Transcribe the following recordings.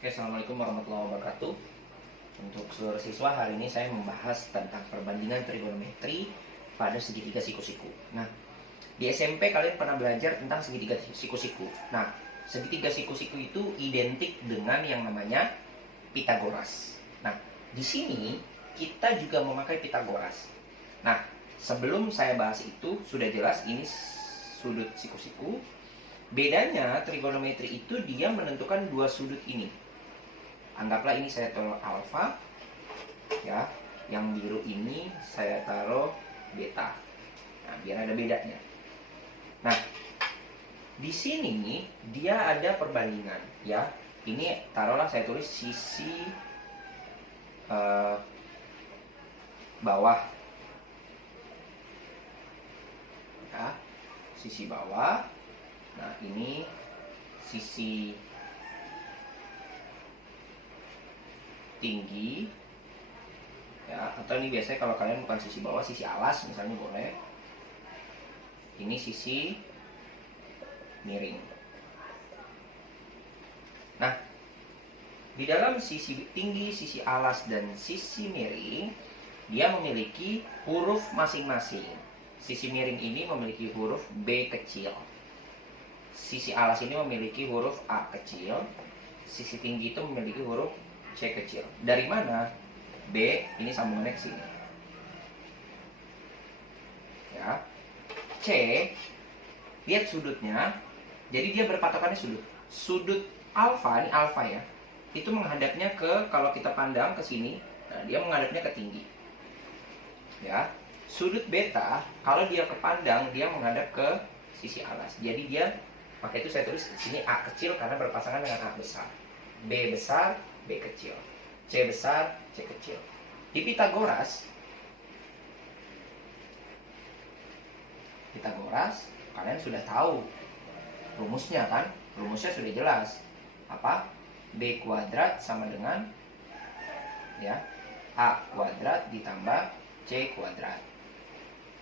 Oke, Assalamualaikum warahmatullahi wabarakatuh. Untuk seluruh siswa, hari ini saya membahas tentang perbandingan trigonometri pada segitiga siku-siku. Nah, di SMP kalian pernah belajar tentang segitiga siku-siku. Nah, segitiga siku-siku itu identik dengan yang namanya Pitagoras. Nah, di sini kita juga memakai Pitagoras. Nah, sebelum saya bahas itu, sudah jelas ini sudut siku-siku. Bedanya trigonometri itu dia menentukan dua sudut ini. Anggaplah ini saya taruh alfa, ya. Yang biru ini saya taruh beta. Nah, biar ada bedanya. Nah, di sini dia ada perbandingan, ya. Ini taruhlah saya tulis sisi bawah, ya. Sisi bawah. Nah, ini sisi tinggi, ya, atau ini biasanya kalau kalian bukan sisi bawah, sisi alas misalnya boleh. Ini sisi miring. Nah, di dalam sisi tinggi, sisi alas, dan sisi miring, dia memiliki huruf masing-masing. Sisi miring ini memiliki huruf B kecil. Sisi alas ini memiliki huruf A kecil. Sisi tinggi itu memiliki huruf C kecil. Dari mana? B, ini sambungannya ke sini. Ya. C, lihat sudutnya. Jadi dia berpatokannya sudut. Sudut alfa, ini alfa ya. Itu menghadapnya ke, kalau kita pandang ke sini, nah dia menghadapnya ke tinggi. Ya. Sudut beta, kalau dia kepandang, dia menghadap ke sisi alas. Jadi dia, maka itu saya tulis di sini A kecil karena berpasangan dengan A besar. B besar, B kecil. C besar, C kecil. Di Pitagoras, kalian sudah tahu rumusnya kan? Rumusnya sudah jelas. Apa? B kuadrat sama dengan, ya, A kuadrat ditambah C kuadrat.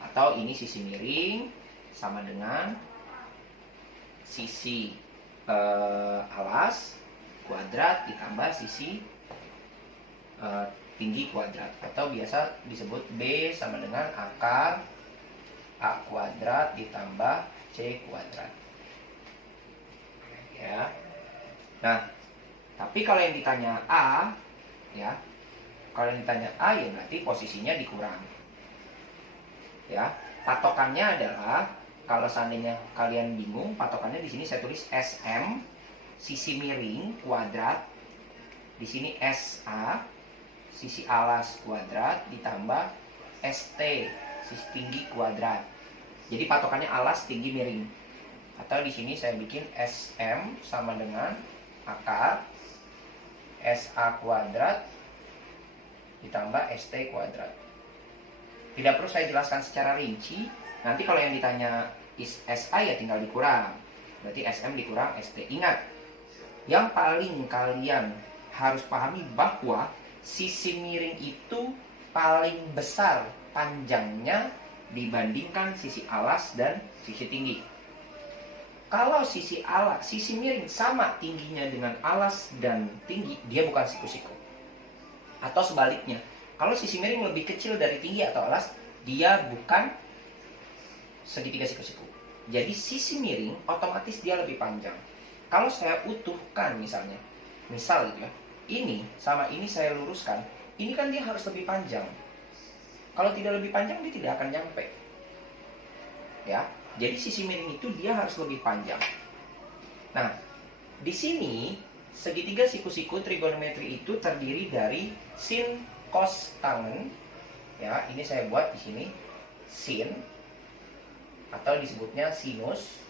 Atau ini sisi miring sama dengan sisi alas kuadrat ditambah sisi tinggi kuadrat, atau biasa disebut B sama dengan akar A kuadrat ditambah C kuadrat, ya. Nah, tapi kalau yang ditanya A, ya, kalau yang ditanya A ya berarti posisinya dikurang, ya. Patokannya adalah, kalau seandainya kalian bingung, patokannya di sini saya tulis SM sisi miring kuadrat, di sini SA sisi alas kuadrat ditambah ST sisi tinggi kuadrat. Jadi patokannya alas, tinggi, miring. Atau di sini saya bikin SM sama dengan akar SA kuadrat ditambah ST kuadrat. Tidak perlu saya jelaskan secara rinci. Nanti kalau yang ditanya is SA ya tinggal dikurang. Berarti SM dikurang ST. Ingat, yang paling kalian harus pahami bahwa sisi miring itu paling besar panjangnya dibandingkan sisi alas dan sisi tinggi. Kalau sisi miring sama tingginya dengan alas dan tinggi, dia bukan siku-siku. Atau sebaliknya, kalau sisi miring lebih kecil dari tinggi atau alas, dia bukan segitiga siku-siku. Jadi sisi miring otomatis dia lebih panjang. Kalau saya utuhkan misal gitu ya, ini sama ini saya luruskan, ini kan dia harus lebih panjang. Kalau tidak lebih panjang, dia tidak akan nyampe, ya. Jadi sisi miring itu dia harus lebih panjang. Nah, di sini segitiga siku-siku trigonometri itu terdiri dari sin, cos, tangen, ya. Ini saya buat di sini sin, atau disebutnya sinus,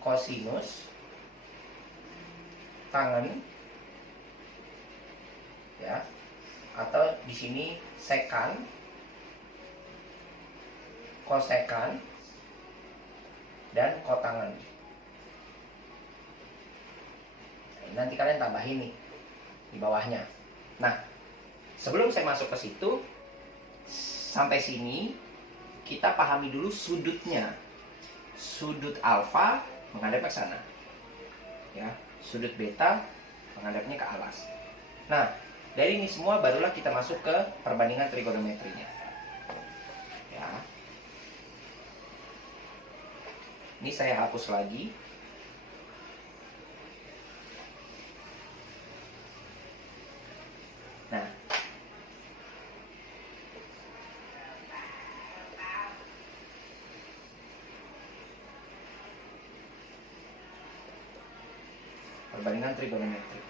cosinus, tangen, ya, atau di sini sekan, kosekan, dan kotangen. Nah, nanti kalian tambahin nih di bawahnya. Nah, sebelum saya masuk ke situ, sampai sini kita pahami dulu sudutnya. Sudut alfa menghadap ke sana, ya. Sudut beta menghadapnya ke alas. Nah, dari ini semua barulah kita masuk ke perbandingan trigonometrinya. Ya. Ini saya hapus lagi. Nah, perbandingan trigonometri.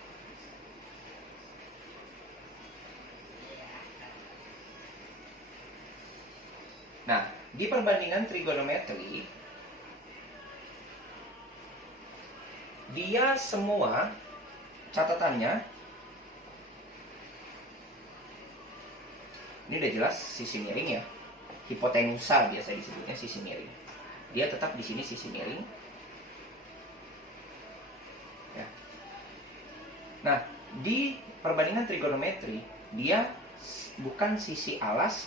Nah, di perbandingan trigonometri, dia semua catatannya, ini udah jelas sisi miring ya, hipotenusa biasa disebutnya sisi miring. Dia tetap di sini sisi miring. Ya. Nah, di perbandingan trigonometri, dia bukan sisi alas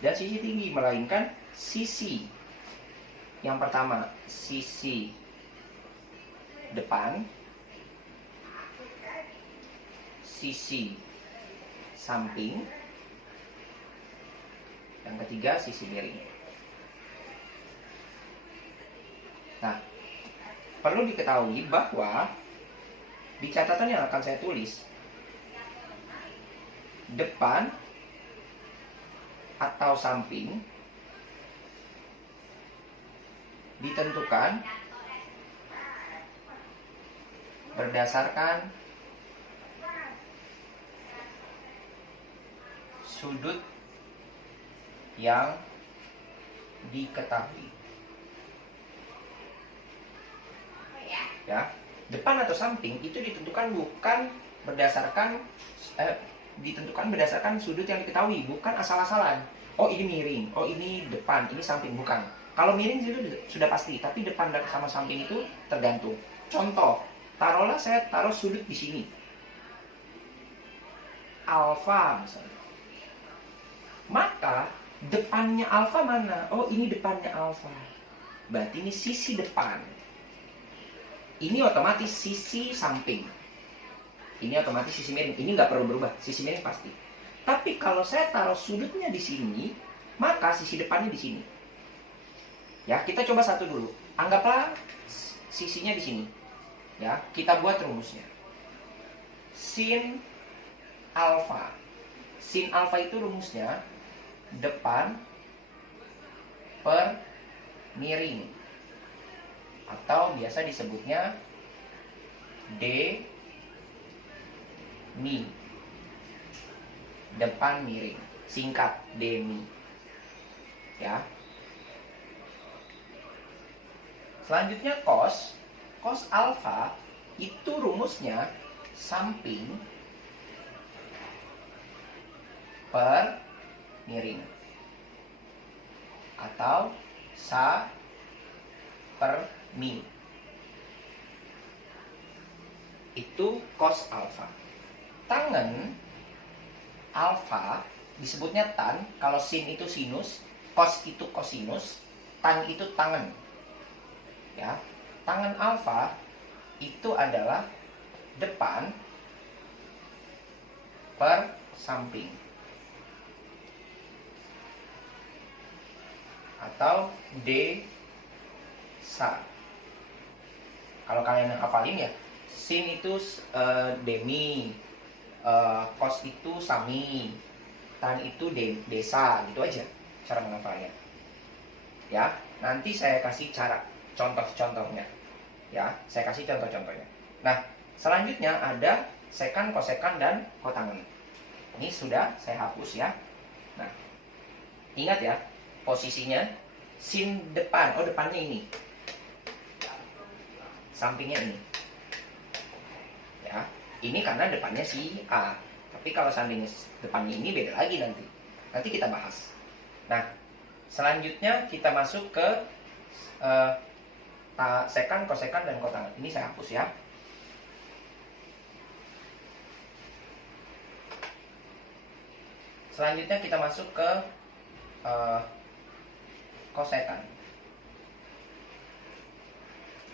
dan sisi tinggi, melainkan sisi. Yang pertama, sisi depan, sisi samping, yang ketiga sisi miring. Nah, perlu diketahui bahwa di catatan yang akan saya tulis, depan atau samping ditentukan berdasarkan sudut yang diketahui. Ya, depan atau samping itu ditentukan bukan berdasarkan sudut yang diketahui, bukan asal-asalan. Oh, ini miring, oh ini depan, ini samping, bukan. Kalau miring itu sudah pasti, tapi depan sama samping itu tergantung. Contoh, taruhlah saya taruh sudut di sini, alfa misalnya. Maka depannya alfa mana? Oh, ini depannya alfa. Berarti ini sisi depan. Ini otomatis sisi samping. Ini otomatis sisi miring. Ini nggak perlu berubah, sisi miring pasti. Tapi kalau saya taruh sudutnya di sini, maka sisi depannya di sini. Ya, kita coba satu dulu. Anggaplah sisinya di sini. Ya, kita buat rumusnya. Sin alfa. Sin alfa itu rumusnya depan per miring, atau biasa disebutnya D mi, depan miring, singkat D mi. Ya. Selanjutnya cos alfa itu rumusnya samping per miring, atau sa per mi. Itu cos alfa. Tangen alfa disebutnya tan. Kalau sin itu sinus, cos itu kosinus, tan itu tangen. Ya, tangen alfa itu adalah depan per samping, atau D sa. Kalau kalian hafalin ya, sin itu demi, cos itu sami, tan itu desa, gitu aja cara menghafalnya. Ya, nanti saya kasih contoh-contohnya. Ya, saya kasih contoh-contohnya. Nah, selanjutnya ada sekan, kosekan, dan kotangen. Ini sudah saya hapus ya. Nah, ingat ya, posisinya sin depan. Oh, depannya ini. Sampingnya ini. Ya, ini karena depannya si A. Tapi kalau seandainya depannya ini beda lagi nanti. Nanti kita bahas. Nah, selanjutnya kita masuk ke sekan, kosekan, dan kotangen. Ini saya hapus ya. Selanjutnya kita masuk ke kosekan.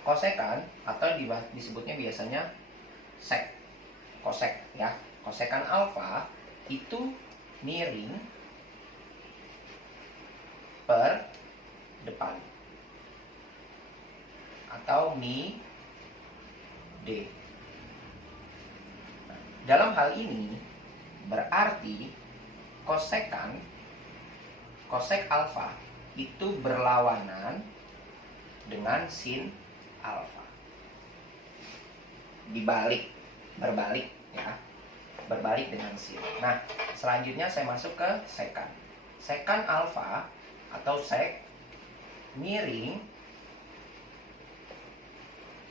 Kosekan atau disebutnya biasanya sek. kosek ya. Kosekan alfa itu miring per depan atau mi D. Nah, dalam hal ini berarti kosek alfa itu berlawanan dengan sin alfa. Berbalik ya. Berbalik dengan sin. Nah, selanjutnya saya masuk ke sekan. Sekan alfa atau sek miring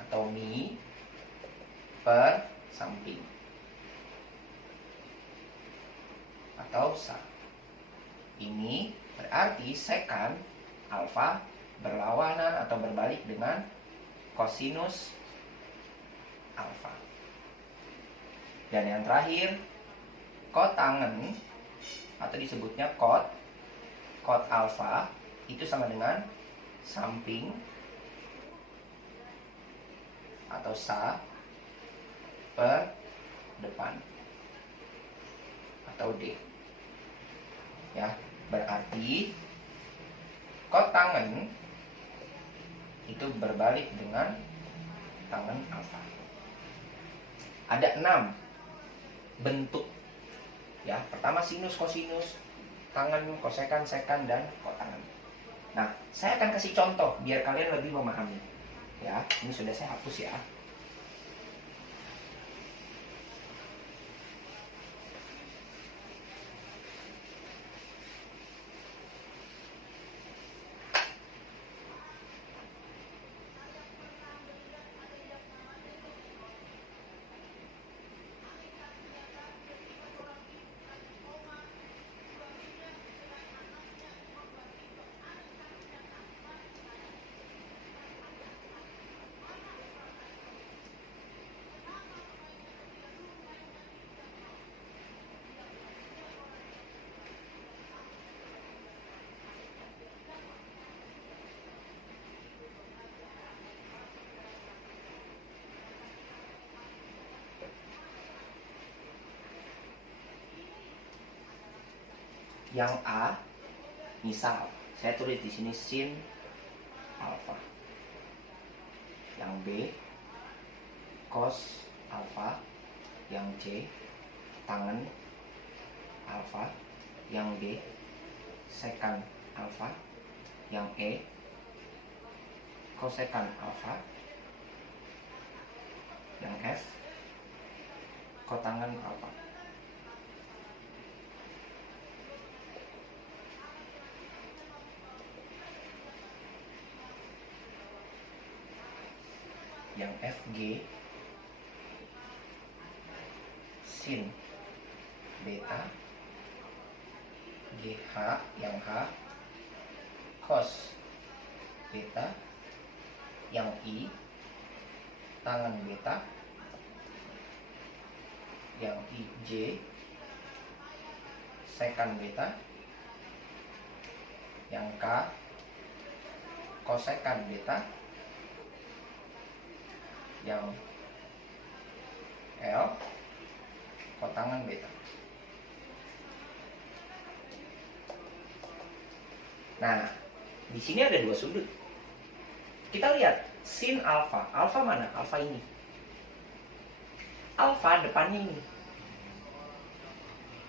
atau mi per samping atau sa. Ini berarti sekan alfa berlawanan atau berbalik dengan kosinus alfa. Dan yang terakhir, kotangen atau disebutnya kot alfa itu sama dengan samping atau sa per depan atau D. Ya, berarti kotangen itu berbalik dengan tangen alfa. Ada 6 bentuk ya. Pertama sinus, kosinus, tangen, kosekan, sekan, dan kotangen. Nah, saya akan kasih contoh biar kalian lebih memahami ya. Ini sudah saya hapus ya. Yang A, misal saya tulis di sini sin alfa. Yang B, cos alfa. Yang C, tangen alfa. Yang D, sekan alfa. Yang E, kosekan alfa. Yang F, kotangen alfa. Yang FG sin beta. GH yang H cos beta. Yang I tangen beta. Yang IJ sekan beta. Yang K kosekan beta. Yang L kotangen beta. Nah, di sini ada 2 sudut. Kita lihat sin alfa. Alfa mana? Alfa ini. Alfa depannya ini.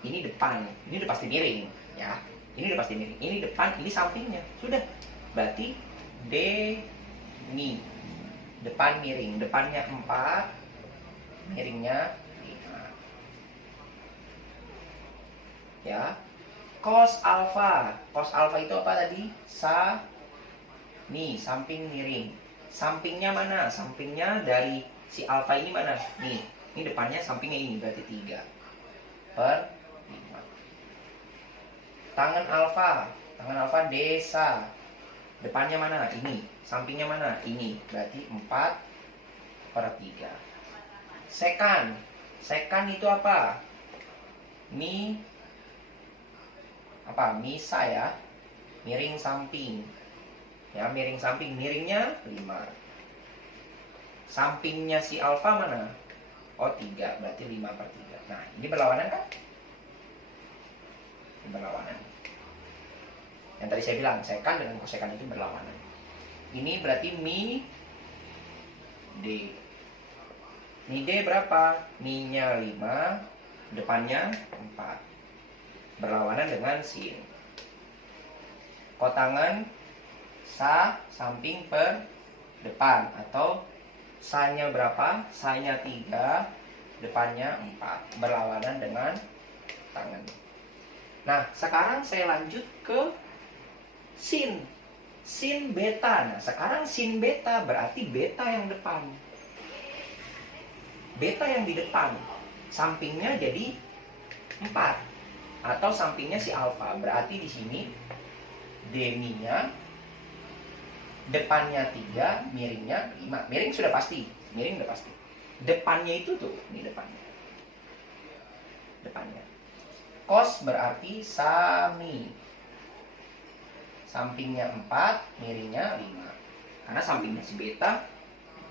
Ini depan. Ini udah pasti miring, ya. Ini udah pasti miring. Ini depan, ini sampingnya. Sudah. Berarti D mi. Depan miring, depannya 4, miringnya 5. Ya. Cos alfa itu apa tadi? Sa mi, samping miring. Sampingnya mana? Sampingnya dari si alfa ini mana? Nih, ini depannya sampingnya ini, berarti 3 per 5. Tangen alfa desa. Depannya mana? Ini. Sampingnya mana? Ini. Berarti 4 per 3. Sekan itu apa? Misa ya. Miring samping. Ya, miring samping. Miringnya 5. Sampingnya si alfa mana? Oh 3, berarti 5/3. Nah ini berlawanan kan? Ini berlawanan. Yang tadi saya bilang, sekan dengan kosekan itu berlawanan. Ini berarti mi D. Mi D berapa? Mi-nya 5, depannya 4. Berlawanan dengan sin. Kotangan sa samping per depan, atau sa-nya berapa? Sa-nya 3, depannya 4. Berlawanan dengan tangan. Nah, sekarang saya lanjut ke sin. Sin beta. Nah, sekarang sin beta berarti beta yang depan. Beta yang di depan. Sampingnya jadi 4. Atau sampingnya si alfa. Berarti di sini demi-nya depannya 3, miringnya 5. Miring sudah pasti. Miring udah pasti. Depannya itu tuh, ini depannya. Depannya. Cos berarti sami. Sampingnya 4, miringnya 5. Karena sampingnya si beta,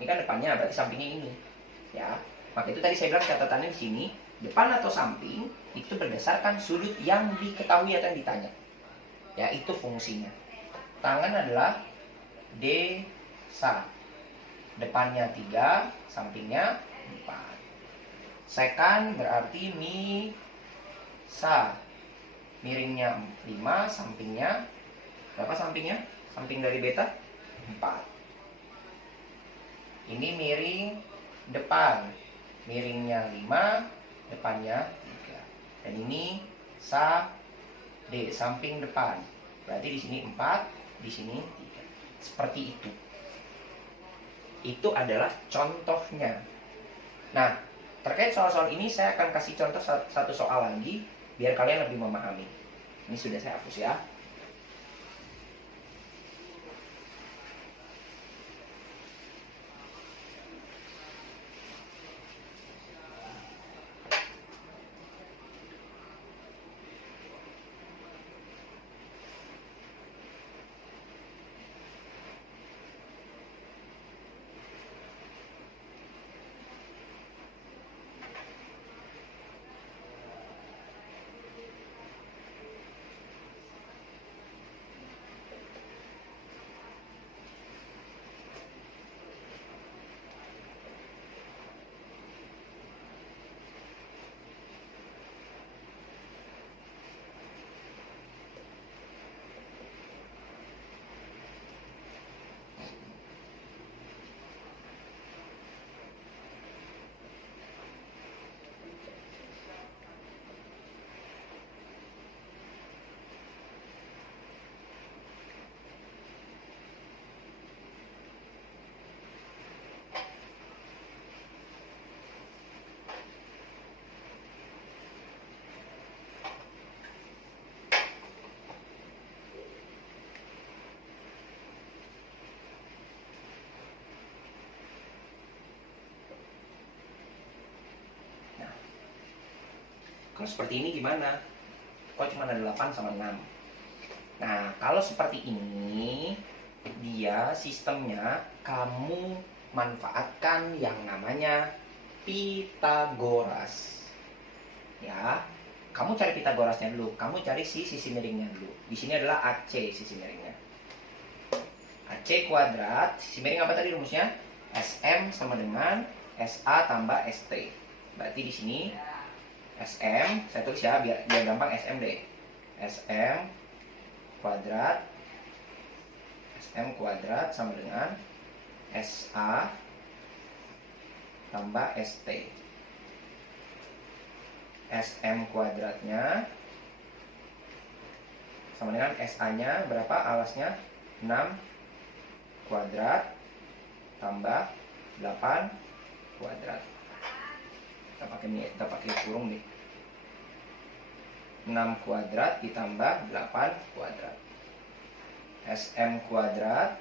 ini kan depannya, berarti sampingnya ini. Ya. Maka itu tadi saya bilang catatannya di sini, depan atau samping itu berdasarkan sudut yang diketahui atau yang ditanya. Ya, itu fungsinya. Tangan adalah D sa. Depannya 3, sampingnya 4. Sekan berarti mi sa. Miringnya 5, sampingnya berapa sampingnya? Samping dari beta 4. Ini miring depan. Miringnya 5, depannya 3. Dan ini sa D, samping depan. Berarti di sini 4, di sini 3. Seperti itu. Itu adalah contohnya. Nah, terkait soal-soal ini saya akan kasih contoh satu soal lagi biar kalian lebih memahami. Ini sudah saya hapus ya. Kalau seperti ini gimana? Kok cuma ada 8 sama 6? Nah, kalau seperti ini, dia sistemnya kamu manfaatkan yang namanya Pitagoras. Ya, kamu cari Pitagorasnya dulu. Kamu cari sisi miringnya dulu. Di sini adalah AC sisi miringnya. AC kuadrat, sisi miring apa tadi rumusnya? SM sama dengan SA tambah ST. Berarti di sini SM, saya tulis ya biar gampang SM deh. SM kuadrat sama dengan SA tambah ST. SM kuadratnya sama dengan SA-nya berapa? Alasnya 6 kuadrat tambah 8 kuadrat. Kita pakai kurung nih. 6 kuadrat ditambah 8 kuadrat. SM kuadrat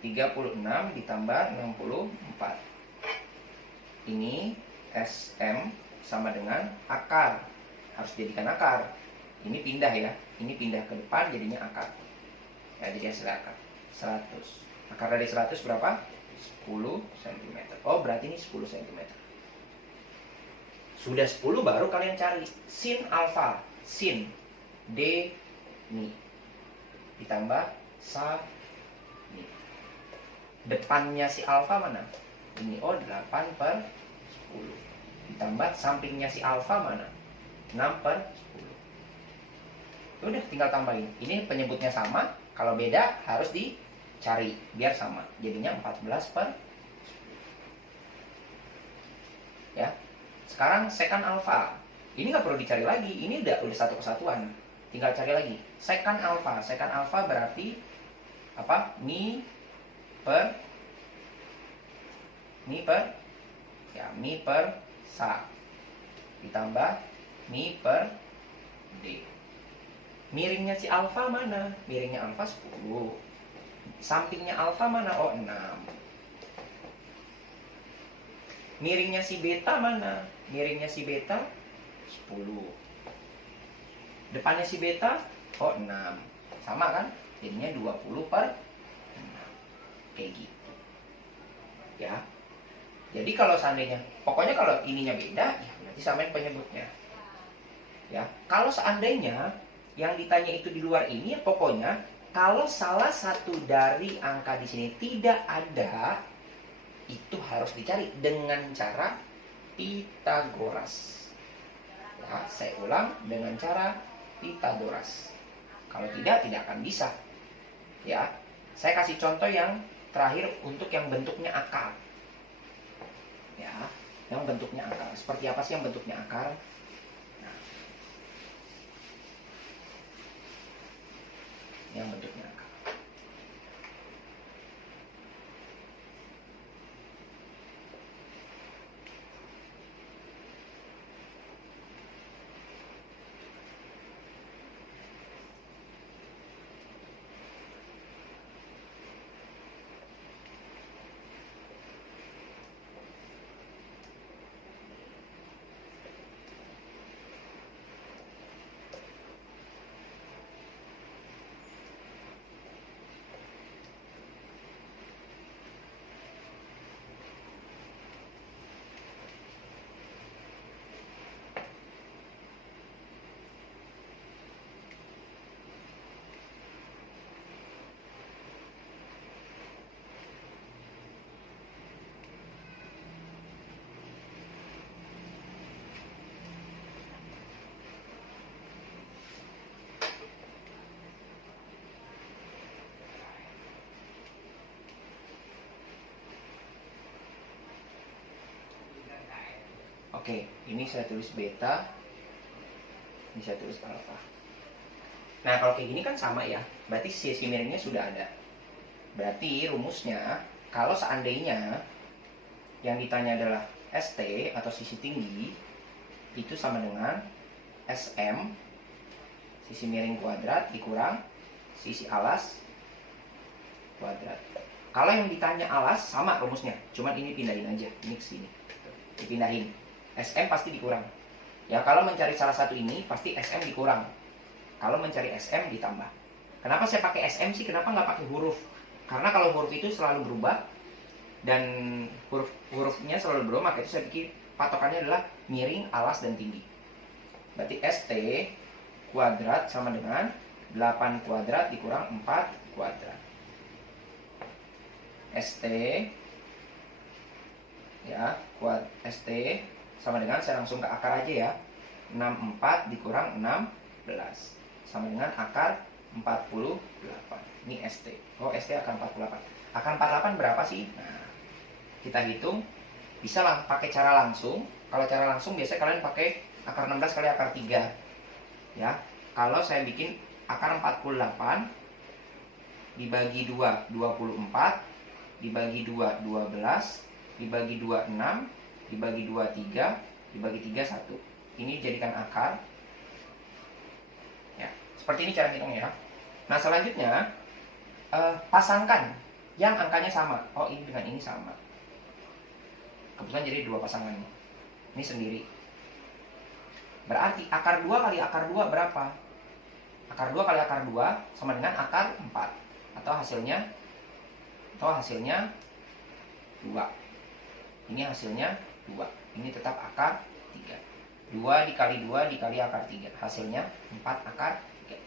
36 ditambah 64. Ini SM sama dengan akar. Harus jadikan akar. Ini pindah ya. Ini pindah ke depan jadinya akar. Ya, jadi hasil akar 100. Akar dari 100 berapa? 10 cm. Oh, berarti ini 10 cm. Sudah 10 baru kalian cari sin alfa. Sin D mi ditambah sa mi. Depannya si alfa mana? Ini 8/10. Ditambah sampingnya si alfa mana? 6/10. Udah tinggal tambahin. Ini penyebutnya sama. Kalau beda harus dicari biar sama. Jadinya 14/10. Ya. Sekarang secant alfa. Ini nggak perlu dicari lagi. Ini udah satu kesatuan. Tinggal cari lagi. Secant alfa. Secant alfa berarti apa? Mi per sa ditambah mi per d. Miringnya si alfa mana? Miringnya alfa 10. Sampingnya alfa mana? Oh, 6. Miringnya si beta mana? Miringnya si beta 10. Depannya si beta oh 6. Sama kan? Jadinya 20/6. Kayak gitu. Ya. Jadi kalau seandainya, pokoknya kalau ininya beda, ya berarti samain penyebutnya. Ya. Kalau seandainya yang ditanya itu di luar ini, ya pokoknya kalau salah satu dari angka di sini tidak ada, itu harus dicari dengan cara Pitagoras. Ya, saya ulang, dengan cara Pitagoras. Kalau tidak akan bisa. Ya, saya kasih contoh yang terakhir untuk yang bentuknya akar. Ya, yang bentuknya akar. Seperti apa sih yang bentuknya akar? Nah, yang bentuknya akar. Oke, ini saya tulis beta, ini saya tulis alfa. Nah, kalau kayak gini kan sama ya, berarti sisi miringnya sudah ada. Berarti rumusnya, kalau seandainya yang ditanya adalah ST atau sisi tinggi, itu sama dengan SM, sisi miring kuadrat, dikurang sisi alas kuadrat. Kalau yang ditanya alas, sama rumusnya, cuman ini pindahin aja, ini ke sini, dipindahin. SM pasti dikurang. Ya, kalau mencari salah satu ini, pasti SM dikurang. Kalau mencari SM ditambah. Kenapa saya pakai SM sih? Kenapa nggak pakai huruf? Karena kalau huruf itu selalu berubah, dan hurufnya selalu berubah, maka itu saya pikir patokannya adalah miring, alas, dan tinggi. Berarti ST kuadrat sama dengan 8 kuadrat dikurang 4 kuadrat. ST ya, ST sama dengan, saya langsung ke akar aja ya, 64 dikurang 16 sama dengan akar 48. Ini ST. Oh, ST akar 48. Akar 48 berapa sih? Nah, kita hitung. Bisa lah pakai cara langsung. Kalau cara langsung biasanya kalian pakai akar 16 kali akar 3. Ya. Kalau saya bikin akar 48 dibagi 2 24, dibagi 2 12, dibagi 2 6, dibagi 2 3, dibagi 3 1. Ini jadikan akar. Ya, seperti ini cara hitungnya. Nah, selanjutnya pasangkan yang angkanya sama. Oh, ini dengan ini sama. Kebetulan jadi dua pasangan. Ini sendiri. Berarti akar 2 kali akar 2 berapa? Akar 2 kali akar 2 sama dengan akar 4. Atau hasilnya 2. Ini hasilnya 2. Ini tetap akar 3. 2 dikali 2 dikali akar 3. Hasilnya 4 akar 3.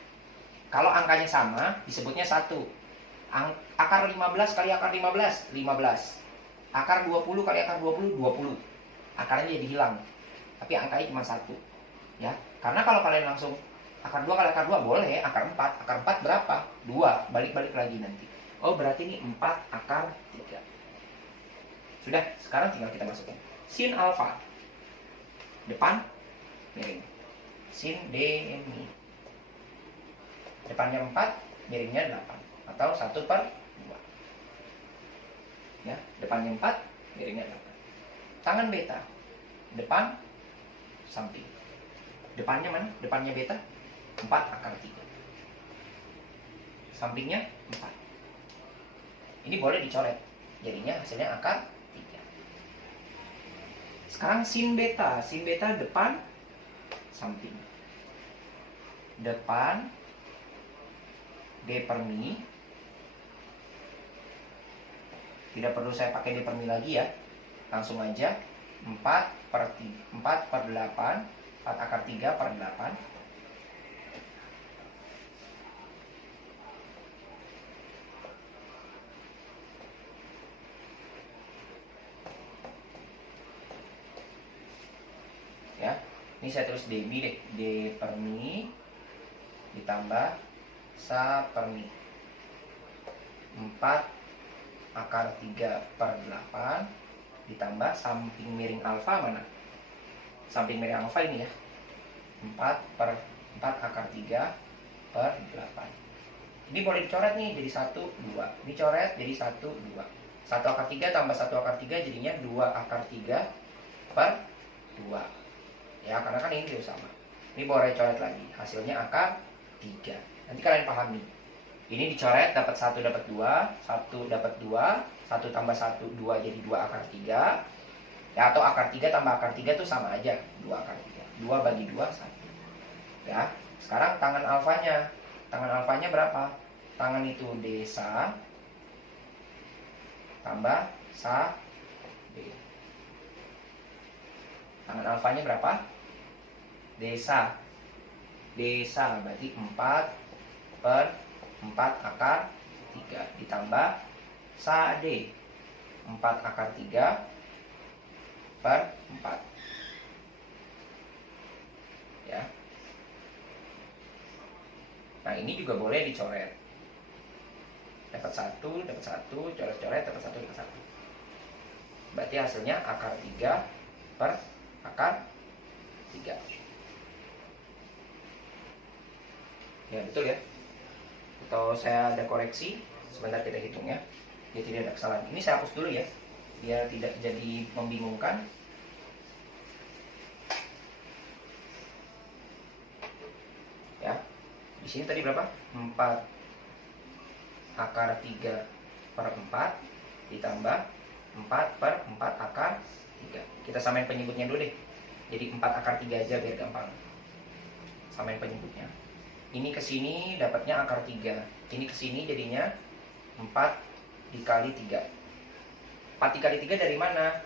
Kalau angkanya sama, disebutnya 1. Akar 15 kali akar 15, 15. Akar 20 kali akar 20, 20. Akarnya jadi hilang. Tapi angkanya cuma 1. Ya. Karena kalau kalian langsung akar 2 kali akar 2 boleh, akar 4. Akar 4 berapa? 2. Balik-balik lagi nanti. Oh, berarti ini 4 akar 3. Sudah, sekarang tinggal kita masukkan. Sin alfa. Depan miring. Sin demi. Depannya 4, miringnya 8. Atau 1/2. Ya, depannya 4, miringnya 8. Tangan beta. Depan, samping. Depannya mana? Depannya beta 4 akar 3. Sampingnya 4. Ini boleh dicoret. Jadinya hasilnya akar 3. Sekarang sin beta. Sin beta depan, samping. Depan D per mi. Tidak perlu saya pakai D per mi lagi ya. Langsung aja 4/8. 4 akar 3 per 8. Ya, ini saya tulis demi deh. D per mi ditambah sa per mi. 4 akar 3 per 8 ditambah samping miring alfa mana? Samping miring alfa ini ya. 4 akar 3 per 8. Ini boleh dicoret nih jadi 1, 2. Ini coret jadi 1, 2. 1 akar 3 tambah 1 akar 3 jadinya 2 akar 3 per 2. Ya, karena kan ini sama. Ini boleh coret lagi. Hasilnya akar 3. Nanti kalian pahami. Ini dicoret dapat 1 dapat 2, 1 dapat 2, 1 tambah 1 2 jadi 2 akar 3. Ya, atau akar 3 tambah akar 3 itu sama aja, 2 akar 3. 2 bagi 2 1. Ya. Sekarang tangan alfanya. Tangan alfanya berapa? Tangan itu desa tambah sa D. Tangan alfanya berapa? Desa. Desa berarti 4/4 akar 3 ditambah sa D. 4 akar 3 per 4. Ya. Nah, ini juga boleh dicoret. Dapat 1, coret-coret, dapat 1, dapat 1. Berarti hasilnya akar 3 per akar 3. Ya, betul ya. Atau saya ada koreksi, sebentar kita hitung ya. Dia tidak ada kesalahan. Ini saya hapus dulu ya, biar tidak jadi membingungkan. Ya. Di sini tadi berapa? 4 akar 3 per 4 ditambah 4/4 akar 3. Kita samain penyebutnya dulu deh. Jadi 4 akar 3 aja biar gampang. Samain penyebutnya. Ini ke sini dapatnya akar 3. Ini ke sini jadinya 4 dikali 3. 4 dikali 3 dari mana?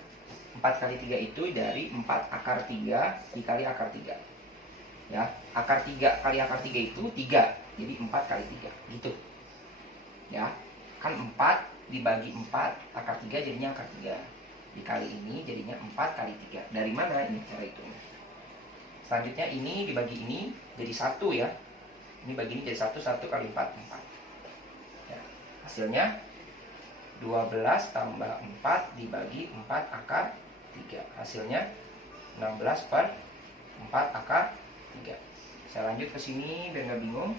4 kali 3 itu dari 4 akar 3 dikali akar 3. Ya, akar 3 kali akar 3 itu 3. Jadi 4 kali 3. Gitu. Ya, kan 4 dibagi 4 akar 3 jadinya akar 3. Dikali ini jadinya 4 kali 3. Dari mana ini cara hitungnya? Selanjutnya ini dibagi ini jadi 1 ya. Ini bagi ini jadi 1 kali 4 4. Ya, hasilnya 12 tambah 4 dibagi 4 akar 3. Hasilnya 16/4 akar 3. Saya lanjut ke sini biar nggak bingung.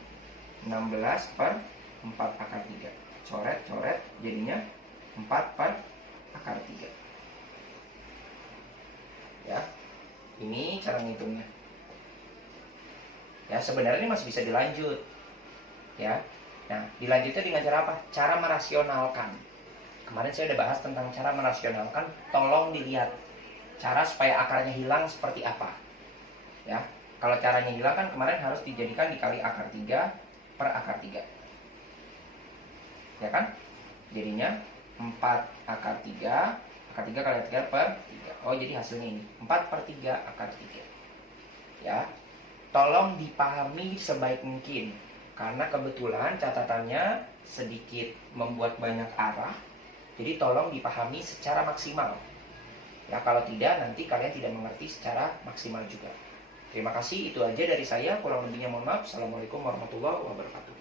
16/4 akar 3. Coret-coret jadinya 4 akar 3. Ya, ini cara ngitungnya. Ya, sebenarnya ini masih bisa dilanjut. Ya, nah dilanjutnya dengan cara apa? Cara merasionalkan. Kemarin saya udah bahas tentang cara merasionalkan. Tolong dilihat cara supaya akarnya hilang seperti apa. Ya, kalau caranya hilang kan kemarin harus dijadikan dikali akar 3 per akar 3. Ya kan? Jadinya 4 akar 3 Akar 3 kali 3 per 3. Oh, jadi hasilnya ini 4/3 akar 3. Ya. Tolong dipahami sebaik mungkin. Karena kebetulan catatannya sedikit membuat banyak arah. Jadi tolong dipahami secara maksimal. Ya, kalau tidak nanti kalian tidak mengerti secara maksimal juga. Terima kasih, itu aja dari saya. Kurang lebihnya mohon maaf. Assalamualaikum warahmatullahi wabarakatuh.